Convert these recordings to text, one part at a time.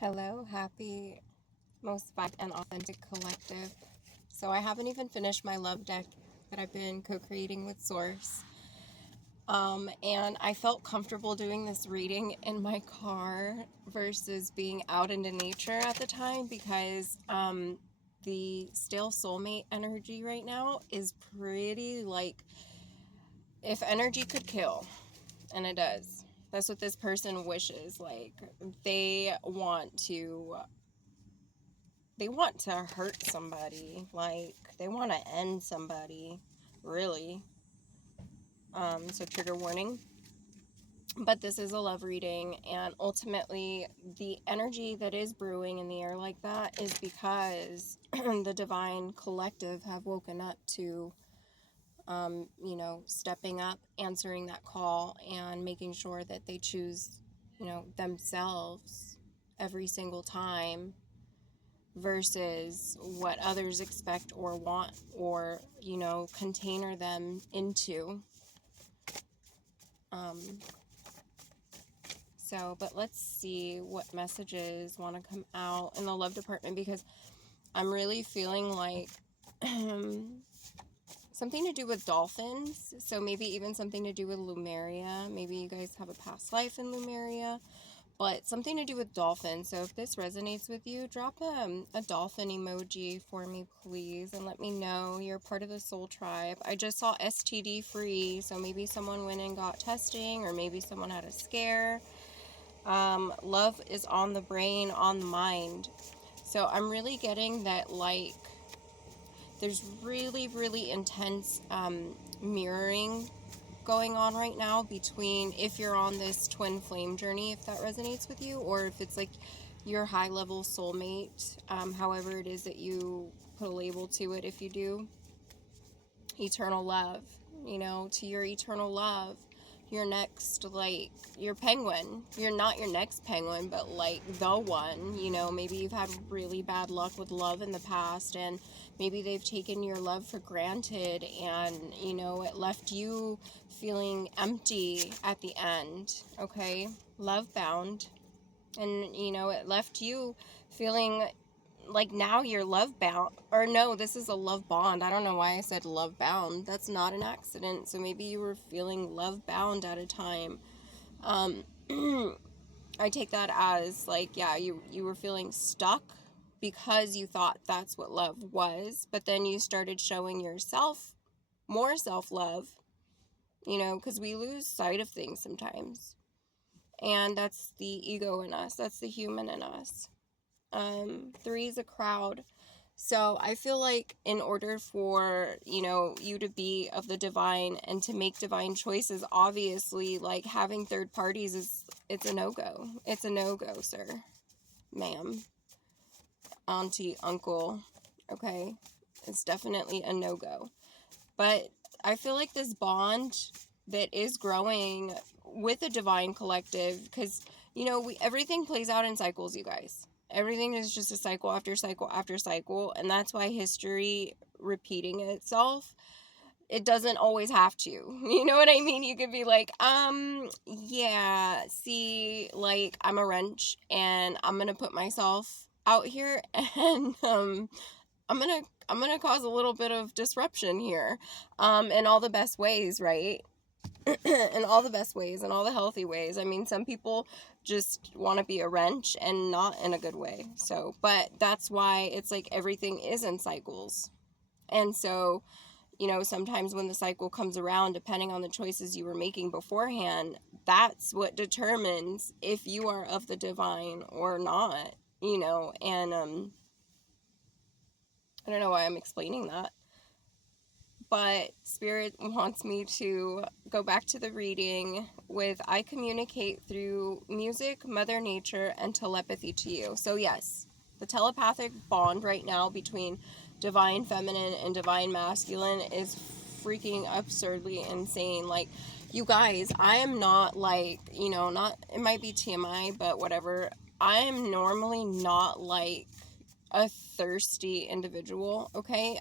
Hello, happy, most vibe and authentic collective. So I haven't even finished my love deck that I've been co-creating with Source. And I felt comfortable doing this reading in my car versus being out into nature at the time because the stale soulmate energy right now is pretty like if energy could kill, and it does. That's what this person wishes. Like they want to hurt somebody, like they want to end somebody, really. So trigger warning. But this is a love reading, and ultimately the energy that is brewing in the air like that is because the divine collective have woken up to stepping up, answering that call, and making sure that they choose themselves every single time versus what others expect or want or, container them into. But let's see what messages want to come out in the love department because I'm really feeling like something to do with dolphins. So maybe even something to do with Lumeria. Maybe you guys have a past life in Lumeria. But something to do with dolphins. So if this resonates with you, drop a dolphin emoji for me, please. And let me know you're part of the soul tribe. I just saw STD free. So maybe someone went and got testing, or maybe someone had a scare. Love is on the brain, on the mind. So I'm really getting that, like, there's really, really intense mirroring going on right now between if you're on this twin flame journey, if that resonates with you, or if it's like your high level soulmate, however it is that you put a label to it. If you do, eternal love, to your eternal love, your next, like, your penguin. You're not your next penguin, but like the one. Maybe you've had really bad luck with love in the past, and maybe they've taken your love for granted, and it left you feeling empty at the end. Okay, love bound. And it left you feeling like now you're love bound, or no, this is a love bond. I don't know why I said love bound. That's not an accident. So maybe you were feeling love bound at a time. I take that as like, yeah, you were feeling stuck because you thought that's what love was, but then you started showing yourself more self-love, because we lose sight of things sometimes, and that's the ego in us, that's the human in us. 3 is a crowd. So I feel like in order for, you to be of the divine and to make divine choices, obviously, like, having third parties it's a no-go. It's a no-go, sir, ma'am, auntie, uncle, okay? It's definitely a no-go. But I feel like this bond that is growing with the divine collective, because, everything plays out in cycles, you guys. Everything is just a cycle after cycle after cycle, and that's why history repeating itself, it doesn't always have to. You know what I mean? You could be like, yeah, see, like, I'm a wrench, and I'm gonna put myself out here, and, I'm gonna cause a little bit of disruption here, in all the best ways, right? In all the best ways, in all the healthy ways. I mean, some people just want to be a wrench and not in a good way. So, but that's why it's like everything is in cycles. And so, sometimes when the cycle comes around, depending on the choices you were making beforehand, that's what determines if you are of the divine or not, and I don't know why I'm explaining that. But Spirit wants me to go back to the reading with I communicate through music, Mother Nature, and telepathy to you. So yes, the telepathic bond right now between divine feminine and divine masculine is freaking absurdly insane. Like, you guys, I am not like, not, it might be TMI, but whatever. I am normally not like a thirsty individual, okay?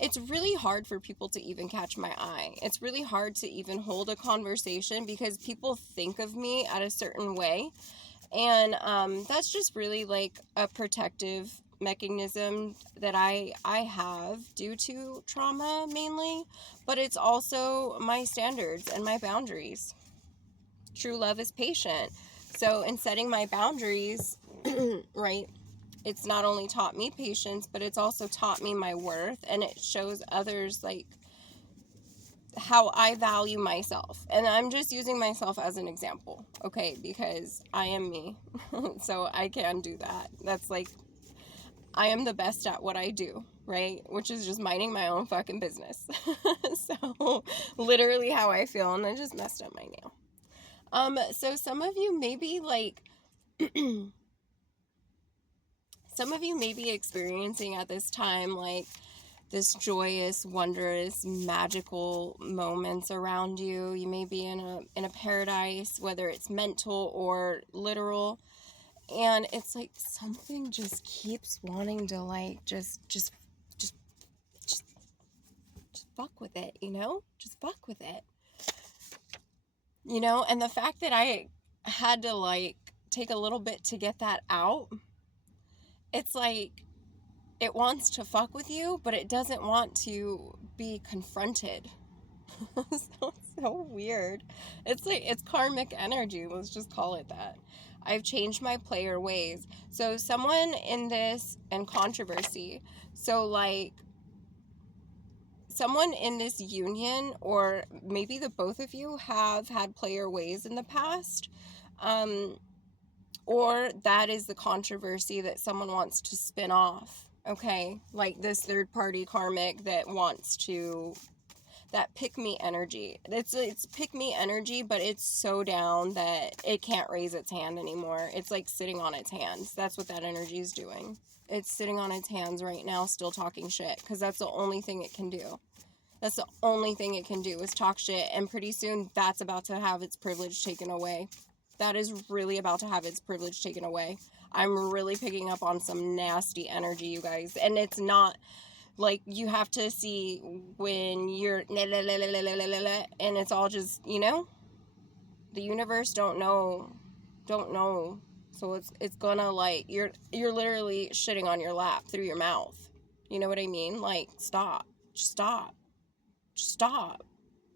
It's really hard for people to even catch my eye. It's really hard to even hold a conversation because people think of me at a certain way. And that's just really like a protective mechanism that I have due to trauma mainly, but it's also my standards and my boundaries. True love is patient. So in setting my boundaries, right, it's not only taught me patience, but it's also taught me my worth, and it shows others like how I value myself. And I'm just using myself as an example, okay, because I am me. So I can do that. That's like, I am the best at what I do, right? Which is just minding my own fucking business. So literally how I feel, and I just messed up my nail. So some of you maybe like some of you may be experiencing at this time like this joyous, wondrous, magical moments around you. You may be in a paradise, whether it's mental or literal, and it's like something just keeps wanting to like just fuck with it, you know? Just fuck with it. You know, and the fact that I had to like take a little bit to get that out, it's like it wants to fuck with you, but it doesn't want to be confronted. So it's so weird. It's like, it's karmic energy. Let's just call it that. I've changed my player ways. So someone in this, and controversy. So like someone in this union, or maybe the both of you have had player ways in the past. Or that is the controversy that someone wants to spin off. Okay, like this third party karmic that wants to, that pick me energy. It's pick me energy, but it's so down that it can't raise its hand anymore. It's like sitting on its hands. That's what that energy is doing. It's sitting on its hands right now, still talking shit, because that's the only thing it can do. That's the only thing it can do is talk shit, and pretty soon that's about to have its privilege taken away. That is really about to have its privilege taken away. I'm really picking up on some nasty energy, you guys. And it's not like, you have to see when you're and it's all just, you know, the universe don't know. So it's gonna like, you're literally shitting on your lap through your mouth. You know what I mean? Like, stop. Just stop. Just stop.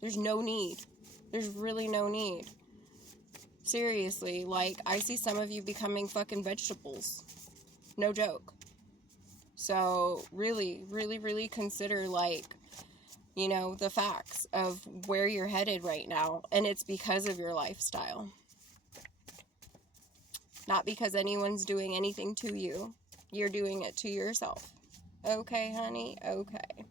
There's no need. There's really no need. Seriously, like, I see some of you becoming fucking vegetables. No joke. So, really, really, really consider, like, you know, the facts of where you're headed right now. And it's because of your lifestyle. Not because anyone's doing anything to you. You're doing it to yourself. Okay, honey? Okay.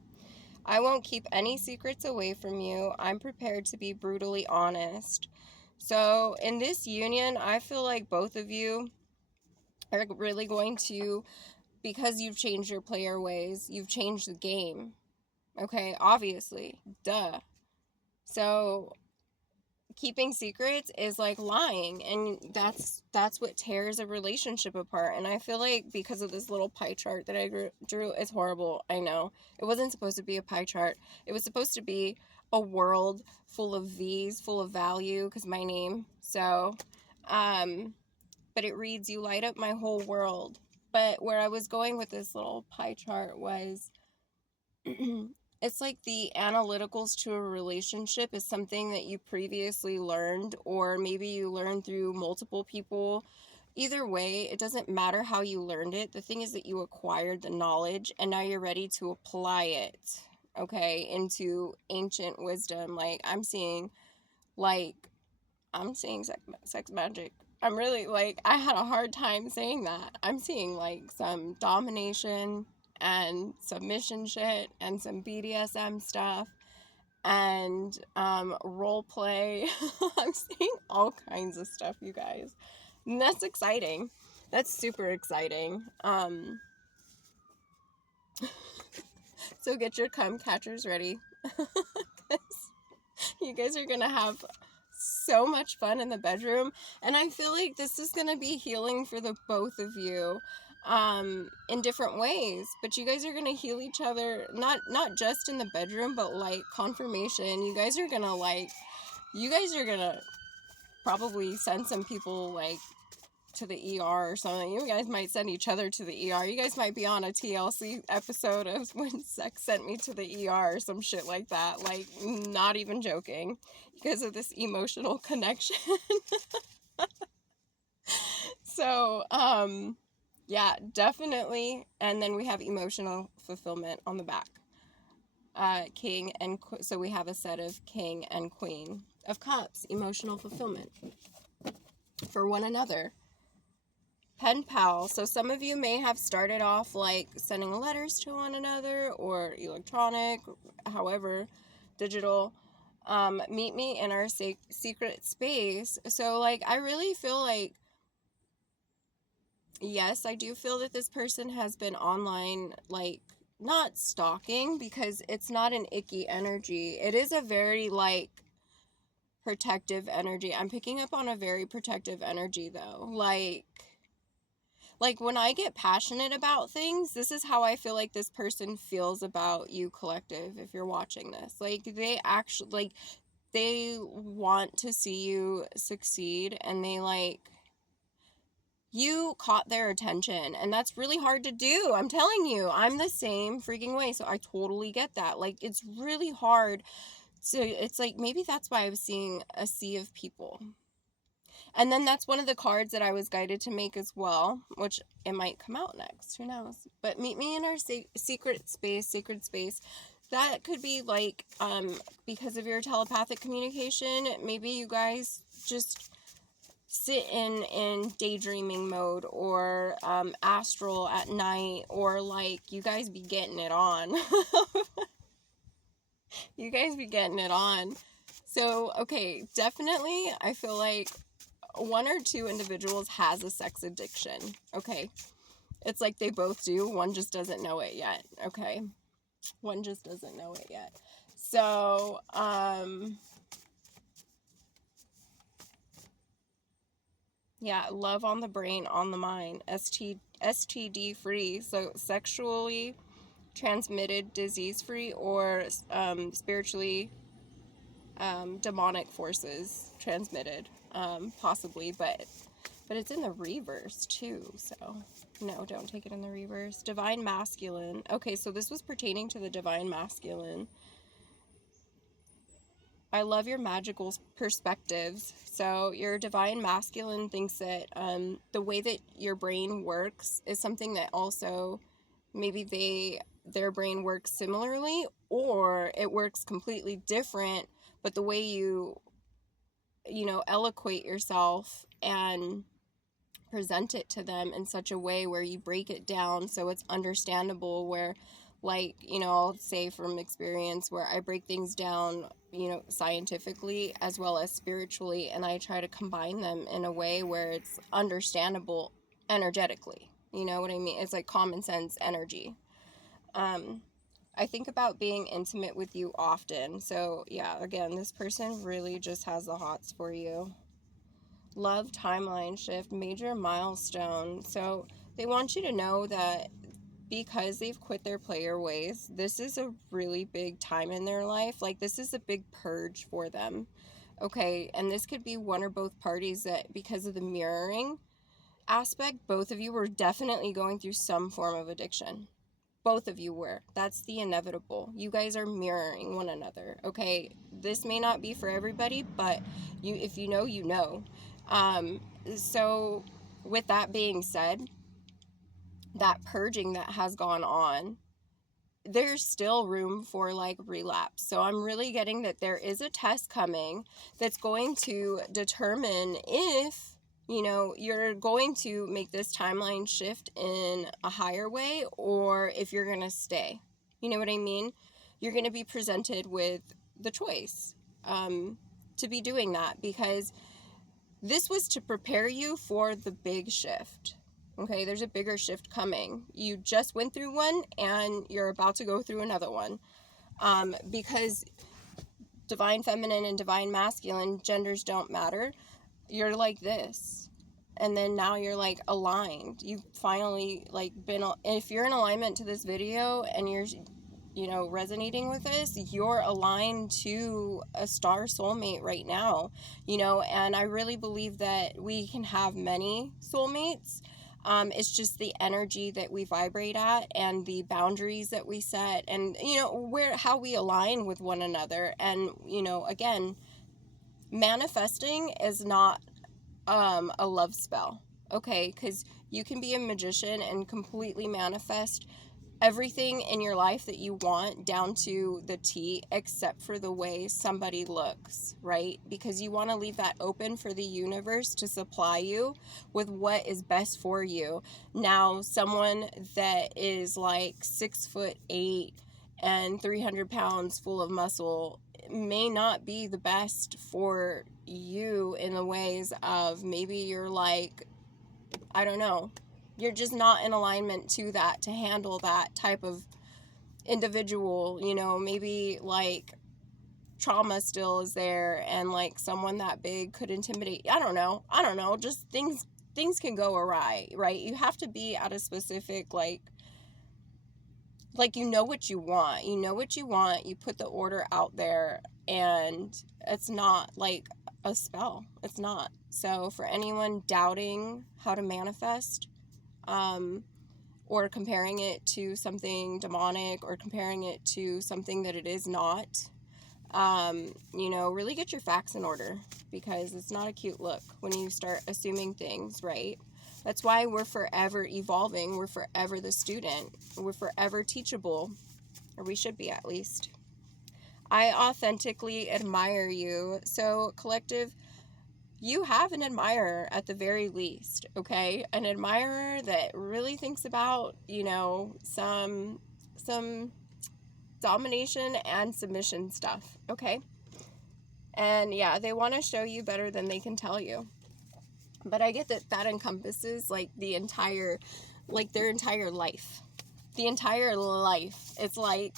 I won't keep any secrets away from you. I'm prepared to be brutally honest. So in this union, I feel like both of you are really going to, because you've changed your player ways, you've changed the game. Okay, obviously. Duh. So keeping secrets is like lying, and that's what tears a relationship apart. And I feel like because of this little pie chart that I drew, it's horrible. I know. It wasn't supposed to be a pie chart. It was supposed to be a world full of V's, full of value, because my name. So, but it reads, you light up my whole world. But where I was going with this little pie chart was, it's like the analyticals to a relationship is something that you previously learned, or maybe you learned through multiple people. Either way, it doesn't matter how you learned it. The thing is that you acquired the knowledge, and now you're ready to apply it, okay, into ancient wisdom. Like, I'm seeing sex magic. I'm really, like, I had a hard time saying that. I'm seeing, like, some domination and submission shit and some BDSM stuff and role play. I'm seeing all kinds of stuff, you guys. And that's exciting. That's super exciting. So get your cum catchers ready. You guys are gonna have so much fun in the bedroom, and I feel like this is gonna be healing for the both of you in different ways, but you guys are gonna heal each other, not just in the bedroom, but like confirmation. You guys are gonna probably send some people like to the ER or something. You guys might send each other to the ER. You guys might be on a TLC episode of when sex sent me to the ER or some shit like that. Like, not even joking. Because of this emotional connection. So, yeah, definitely. And then we have emotional fulfillment on the back. King and so we have a set of King and Queen of Cups, emotional fulfillment for one another. Pen pal. So some of you may have started off like sending letters to one another or electronic, however, digital. Meet me in our secret space. So like, I really feel like, yes, I do feel that this person has been online, like, not stalking, because it's not an icky energy. It is a very, like, protective energy. I'm picking up on a very protective energy, though. Like, when I get passionate about things, this is how I feel like this person feels about you, collective, if you're watching this. Like, they actually, like, they want to see you succeed, and they, like, you caught their attention, and that's really hard to do. I'm telling you, I'm the same freaking way, so I totally get that. Like, it's really hard. So it's like, maybe that's why I was seeing a sea of people. And then that's one of the cards that I was guided to make as well, which it might come out next, who knows. But meet me in our secret space. That could be like, because of your telepathic communication, maybe you guys just sit in daydreaming mode, or astral at night, or like you guys be getting it on. You guys be getting it on. So, okay, definitely I feel like one or two individuals has a sex addiction. Okay, it's like they both do, one just doesn't know it yet. Okay, one just doesn't know it yet. So yeah, love on the brain, on the mind, STD free, so sexually transmitted, disease free, or spiritually demonic forces transmitted, possibly, but it's in the reverse too, so no, don't take it in the reverse. Divine masculine. Okay, so this was pertaining to the divine masculine. I love your magical perspectives. So your divine masculine thinks that the way that your brain works is something that also maybe their brain works similarly, or it works completely different, but the way you eloquate yourself and present it to them in such a way where you break it down so it's understandable, where, like, I'll say from experience, where I break things down, scientifically as well as spiritually, and I try to combine them in a way where it's understandable energetically. You know what I mean? It's like common sense energy. I think about being intimate with you often. So yeah, again, this person really just has the hots for you. Love timeline shift, major milestone. So they want you to know that because they've quit their player ways, this is a really big time in their life. Like, this is a big purge for them. Okay, and this could be one or both parties that, because of the mirroring aspect, both of you were definitely going through some form of addiction. Both of you were. That's the inevitable. You guys are mirroring one another. Okay, this may not be for everybody, but if you know, you know. So with that being said, that purging that has gone on, there's still room for like relapse. So I'm really getting that there is a test coming that's going to determine if you're going to make this timeline shift in a higher way, or if you're going to stay. You know what I mean? You're going to be presented with the choice to be doing that, because this was to prepare you for the big shift. Okay, there's a bigger shift coming. You just went through one, and you're about to go through another one. Because divine feminine and divine masculine, genders don't matter. You're like this, and then now you're like aligned. You've finally like been, if you're in alignment to this video and resonating with this, you're aligned to a star soulmate right now, and I really believe that we can have many soulmates. It's just the energy that we vibrate at and the boundaries that we set, and how we align with one another. And again, manifesting is not a love spell, okay? Because you can be a magician and completely manifest everything in your life that you want down to the T, except for the way somebody looks, right? Because you want to leave that open for the universe to supply you with what is best for you. Now, someone that is like 6'8" and 300 pounds full of muscle may not be the best for you in the ways of, maybe you're like, I don't know, you're just not in alignment to that, to handle that type of individual. Maybe like trauma still is there, and like someone that big could intimidate. I don't know, just things can go awry, right? You have to be at a specific, like what you want. You put the order out there, and it's not like a spell. It's not. So for anyone doubting how to manifest, or comparing it to something demonic, or comparing it to something that it is not, really get your facts in order, because it's not a cute look when you start assuming things, right? That's why we're forever evolving. We're forever the student. We're forever teachable, or we should be, at least. I authentically admire you. So, collective, you have an admirer at the very least, okay? An admirer that really thinks about, some domination and submission stuff, okay? And yeah, they want to show you better than they can tell you. But I get that encompasses like their entire life. The entire life. It's like,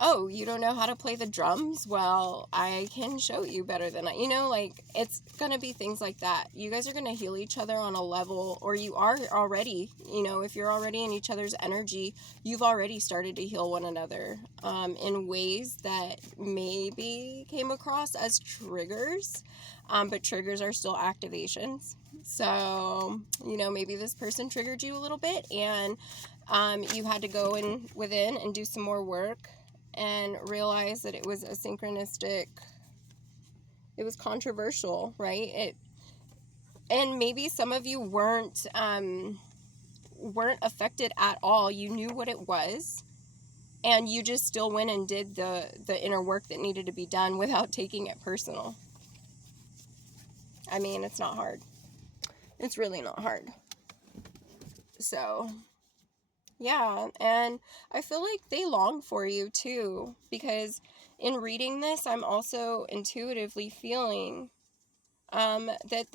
oh, you don't know how to play the drums? Well, I can show you better than it's going to be things like that. You guys are going to heal each other on a level, or you are already, if you're already in each other's energy, you've already started to heal one another in ways that maybe came across as triggers, but triggers are still activations. So, maybe this person triggered you a little bit, and you had to go within and do some more work and realize that it was it was controversial, right? And maybe some of you weren't affected at all. You knew what it was, and you just still went and did the inner work that needed to be done without taking it personal. I mean, it's not hard. It's really not hard. So, yeah, and I feel like they long for you too, because in reading this, I'm also intuitively feeling that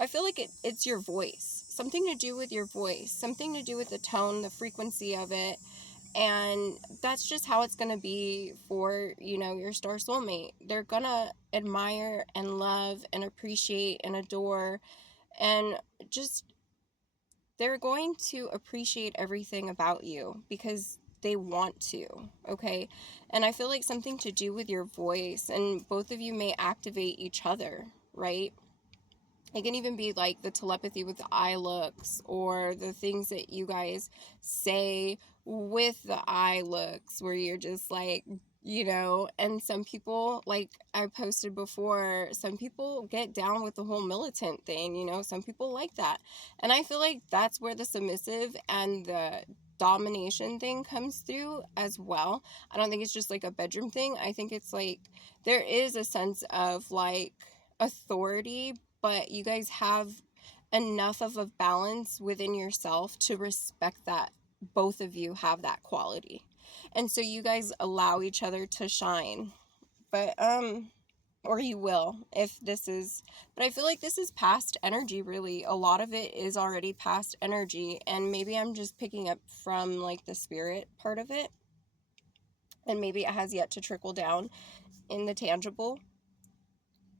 I feel like it's your voice, something to do with your voice, something to do with the tone, the frequency of it, and that's just how it's going to be for, your star soulmate. They're going to admire and love and appreciate and adore, and just they're going to appreciate everything about you because they want to, okay? And I feel like something to do with your voice, and both of you may activate each other, right? It can even be like the telepathy with the eye looks, or the things that you guys say with the eye looks, where you're just like, and some people, like I posted before, some people get down with the whole militant thing, some people like that. And I feel like that's where the submissive and the domination thing comes through as well. I don't think it's just like a bedroom thing. I think it's like there is a sense of like authority, but you guys have enough of a balance within yourself to respect that both of you have that quality. And so you guys allow each other to shine. But or you will, if this is, but I feel like this is past energy, really. A lot of it is already past energy, and maybe I'm just picking up from like the spirit part of it, and maybe it has yet to trickle down in the tangible.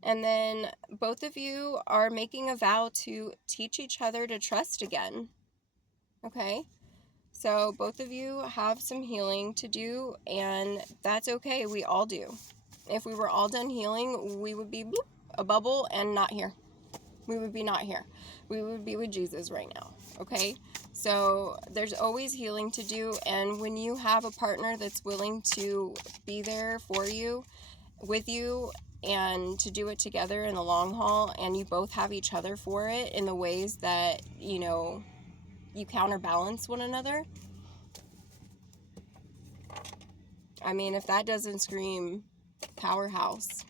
And then both of you are making a vow to teach each other to trust again. Okay? So both of you have some healing to do, and that's okay. We all do. If we were all done healing, we would be bloop, a bubble and not here. We would be not here. We would be with Jesus right now, okay? So there's always healing to do, and when you have a partner that's willing to be there for you, with you, and to do it together in the long haul, and you both have each other for it in the ways that, you know, you counterbalance one another. I mean, if that doesn't scream powerhouse,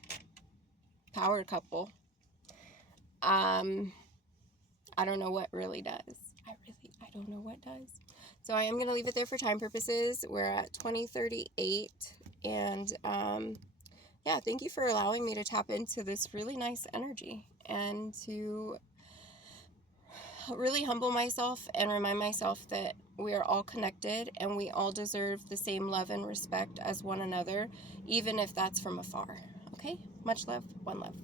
power couple, I don't know what really does. I don't know what does. So I am going to leave it there for time purposes. We're at 20:38, and yeah, thank you for allowing me to tap into this really nice energy and to really humble myself and remind myself that we are all connected and we all deserve the same love and respect as one another, even if that's from afar. Okay? Much love, one love.